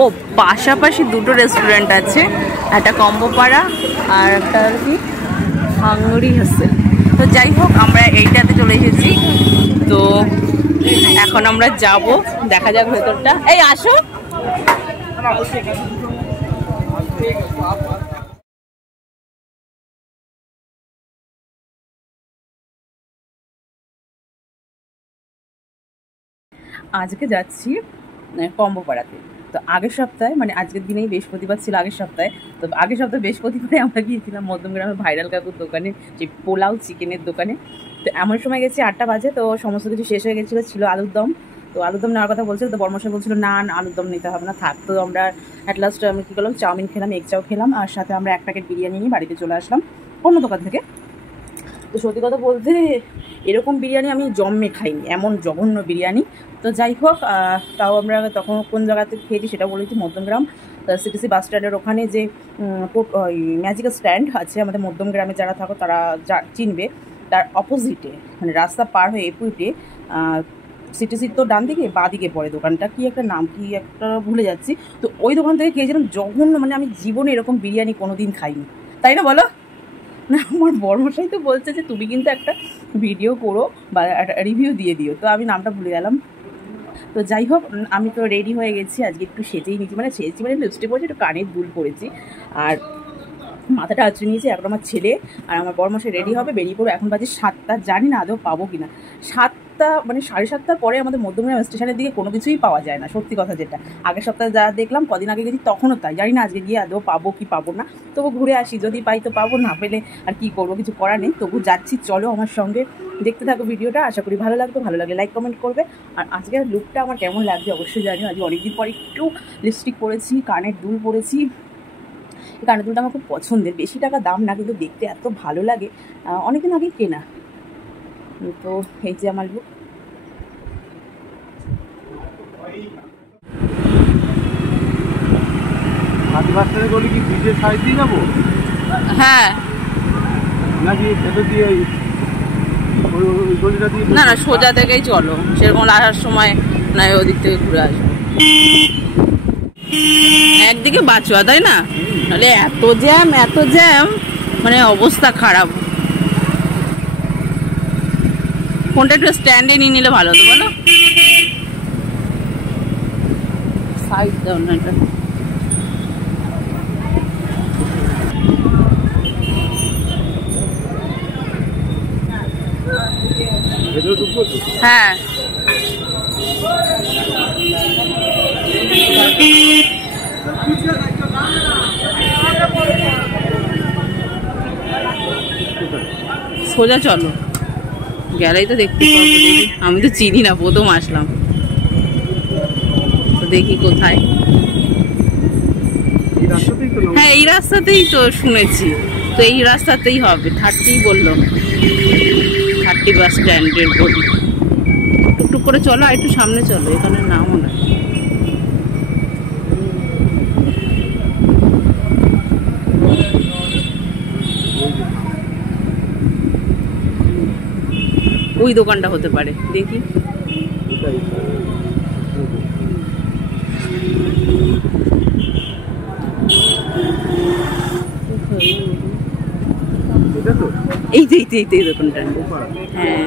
ও পাশাপাশি দুটো রেস্টুরেন্ট আছে, একটা কম্বোপাড়া আর একটা আর কি হাঙ্গরি হোস্টেল। তো যাই হোক আমরা এইটাতে চলে এসেছি, তো এখন আমরা যাব, দেখা যাক ভেতরটা। এই আসো। আজকে যাচ্ছি কম্বোপাড়াতে। তো আগের সপ্তাহে, মানে আজকের দিনেই বৃহস্পতিবার ছিল আগের সপ্তাহে, তো আগের সপ্তাহে বৃহস্পতিবারে আমরা গিয়েছিলাম মধ্যমগ্রামে ভাইরাল কাকুর দোকানে, যে পোলাও চিকেনের দোকানে। তো এমন সময় গেছি 8টা বাজে, তো সমস্ত কিছু শেষ হয়ে গেছিলো, ছিল আলুর দম। তো আলুর দম নেওয়ার কথা বলছিল, তো বর্মশাই বলছিল না আলুর দম নিতে হবে না, থাক। তো আমরা অ্যাট লাস্ট আমি কী করলাম, চাউমিন খেলাম, এগ চাও খেলাম, আর সাথে আমরা 1 প্যাকেট বিরিয়ানি নিয়ে বাড়িতে চলে আসলাম অন্য দোকান থেকে। তো সত্যি কথা বলতে এরকম বিরিয়ানি আমি জন্মে খাইনি, এমন জঘন্য বিরিয়ানি। তো যাই হোক, তাও আমরা তখন কোন জায়গাতে খেয়েছি সেটা বলেছি, মধ্যমগ্রাম সিটিসি বাস স্ট্যান্ডের ওখানে যে ম্যাজিক্যাল স্ট্যান্ড আছে আমাদের মধ্যমগ্রামে, যারা থাকো তারা চিনবে, তার অপোজিটে, মানে রাস্তা পার হয়ে এপুইটে সিটিসির তো ডান দিকে বা দিকে পড়ে দোকানটা, কি একটা নাম, কি একটা ভুলে যাচ্ছি। তো ওই দোকান থেকে খেয়েছিলাম জঘন্য, মানে আমি জীবনে এরকম বিরিয়ানি কোনো দিন খাইনি, তাই না বলো? না, আমার বর্মশাই তো বলছে যে তুমি কিন্তু একটা ভিডিও করো বা একটা রিভিউ দিয়ে দিও, তো আমি নামটা ভুলে গেলাম। তো যাই হোক, আমি তো রেডি হয়ে গেছি, আজকে একটু সেজেই নিয়েছি, মানে সেজেছি মানে লিপস্টিক পরেছি, একটু কানের দুল পরেছি, আর মাথাটা আঁচড়ে নিয়েছি। এখন আমার ছেলে আর আমার বর্মশাই রেডি হবে, বেরিয়ে পড়বো। এখন বাজে 7টা, জানি না আদৌ পাবো কি না। 7টা মানে 7:30টার পরে আমাদের মধ্যমগ্রাম স্টেশনের দিকে কোনো কিছুই পাওয়া যায় না, সত্যি কথা যেটা। আগের সপ্তাহে যা দেখলাম, কদিন আগে গেছি তখনও তাই, জানি না আজকে গিয়ে আদৌ পাবো কি পাবো না। তবু ঘুরে আসি, যদি পাই তো পাবো, না পেলে আর কি করবো, কিছু করার নেই। তবু যাচ্ছি, চলো আমার সঙ্গে, দেখতে থাকো ভিডিওটা, আশা করি ভালো লাগবে। ভালো লাগে লাইক কমেন্ট করবে। আর আজকের লুকটা আমার কেমন লাগছে অবশ্যই জানিও। আজকে অনেকদিন পর একটু লিপস্টিক পরেছি, কানের দুল পরেছি। এই কানের দুলটা আমার খুব পছন্দের, বেশি টাকা দাম না, কিন্তু দেখতে এত ভালো লাগে, অনেকদিন আগেই কেনা। তো এই যে আমার লুক। হ্যাঁ, না না সোজা থেকেই চলো, সেরকম আসার সময় না ওদিক থেকে ঘুরে আসবো। একদিকে বাঁচুয়া, তাই না? তাহলে এত জ্যাম, মানে অবস্থা খারাপ। ফোনটা একটু স্ট্যান্ডে নিয়ে নিলে ভালো হতো, বলো? সাইড দাও না এটা। হ্যাঁ, সোজা চলো, গেলেই তো দেখতে পাবো। দেখি, আমি তো চিনি না, প্রথম আসলাম, তো দেখি কোথায়। হ্যাঁ, এই রাস্তাতেই তো শুনেছি, তো এই রাস্তাতেই হবে। 30 বললো, 30 বাস স্ট্যান্ডের বলি। টুকটুক করে চলো, আর একটু সামনে চলো, এখানে নামও না। ওই দোকানটা হতে পারে, দেখি। এই তো এই দোকানটা। হ্যাঁ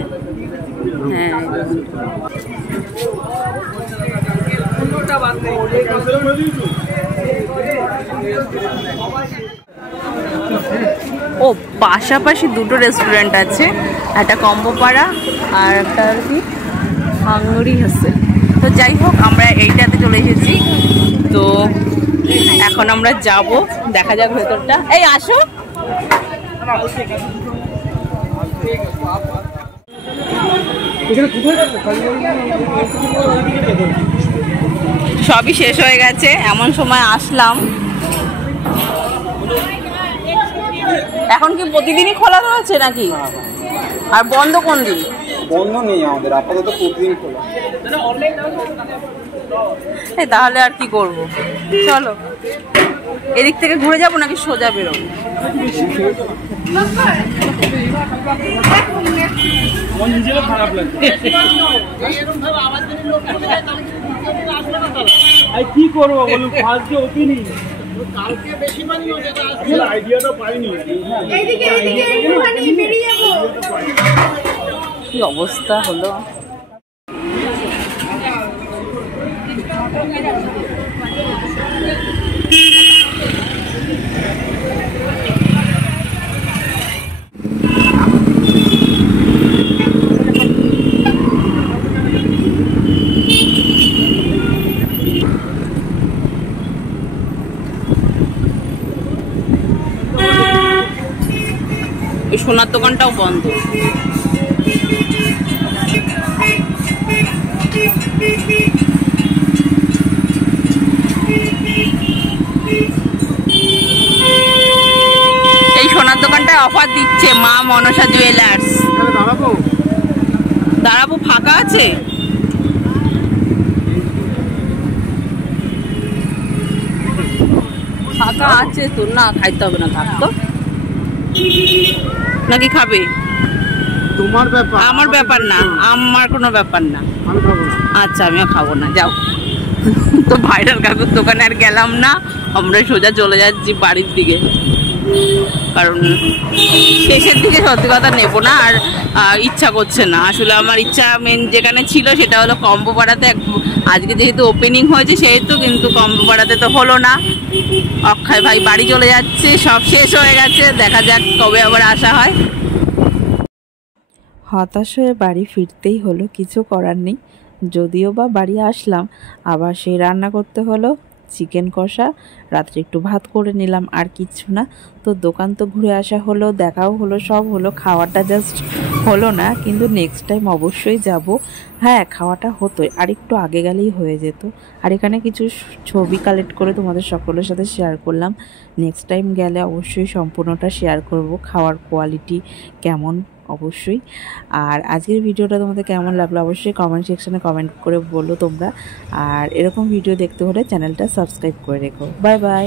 হ্যাঁ, ও পাশাপাশি দুটো রেস্টুরেন্ট আছে, একটা কম্বোপাড়া আর একটা আর কি হাঙ্গরি হোস্টেল। তো যাই হোক আমরা এইটাতে চলে এসেছি, তো এখন আমরা যাব, দেখা যাক ভেতরটা। এই আসো। সবই শেষ হয়ে গেছে, এমন সময় আসলাম। এখন কি প্রতিদিনই খোলা রয়েছে নাকি? আর বন্ধ কোন দিন? বন্ধ নেই আমাদের, আপাতত প্রতিদিন খোলা। তাহলে আর কি করব, চলো এদিক থেকে ঘুরে যাবো নাকি সোজা বেরোবো? খারাপ লাগে। কি করবো বলুন, ফার্স্ট ডে ওপেনিং কালকে বেশি পানি আসলে আইডিয়াটা পাইনি। কি অবস্থা হলো। ওই সোনার দোকানটাও বন্ধ। এই সোনার দোকানটায় অফার দিচ্ছে মা মনসা জুয়েলার্স। দাঁড়াবো, ফাঁকা আছে? ফাঁকা আছে তো, না খাইতে হবে না, থাকতো নাকি খাবে? তোমার ব্যাপার, আমার ব্যাপার না, আমার কোনো ব্যাপার না। আমি খাবো না। আচ্ছা, আমিও খাবো না, যাও। তো ভাইরাল কাকুর দোকানে আর গেলাম না, আমরা সোজা চলে যাচ্ছি বাড়ির দিকে, কারণ শেষের দিকে সত্যি কথা নেবো না আর ইচ্ছা করছে না। আসলে আমার ইচ্ছা মেন যেখানে ছিল সেটা হলো কম্বো পাড়াতে। আজকে যেহেতু ওপেনিং হয়েছে সেহেতু, কিন্তু কম্বো পাড়াতে তো হলো না। অক্ষয় ভাই বাড়ি চলে যাচ্ছে, সব শেষ হয়ে গেছে, দেখা যাক কবে আবার আসা হয়। হতাশ হয়ে বাড়ি ফিরতেই হলো, কিছু করার নেই। যদিও বা বাড়ি আসলাম, আবার সেই রান্না করতে হলো চিকেন কষা। রাত্রে একটু ভাত করে নিলাম, আর কিচ্ছু না। তো দোকান তো ঘুরে আসা হলো, দেখাও হলো, সব হলো। খাওয়াটা জাস্ট হলো না, কিন্তু নেক্সট টাইম অবশ্যই যাব। হ্যাঁ, খাওয়াটা হতোই, আর একটু আগে গেলেই হয়ে যেত। আর এখানে কিছু ছবি কালেক্ট করে তোমাদের সকলের সাথে শেয়ার করলাম। নেক্সট টাইম গেলে অবশ্যই সম্পূর্ণটা শেয়ার করব, খাওয়ার কোয়ালিটি কেমন অবশ্যই। আর আজকের ভিডিওটা তোমাদের কেমন লাগলো অবশ্যই কমেন্ট সেকশনে কমেন্ট করে বলো তোমরা। আর এরকম ভিডিও দেখতে হলে চ্যানেলটা সাবস্ক্রাইব করে রেখো। Bye bye.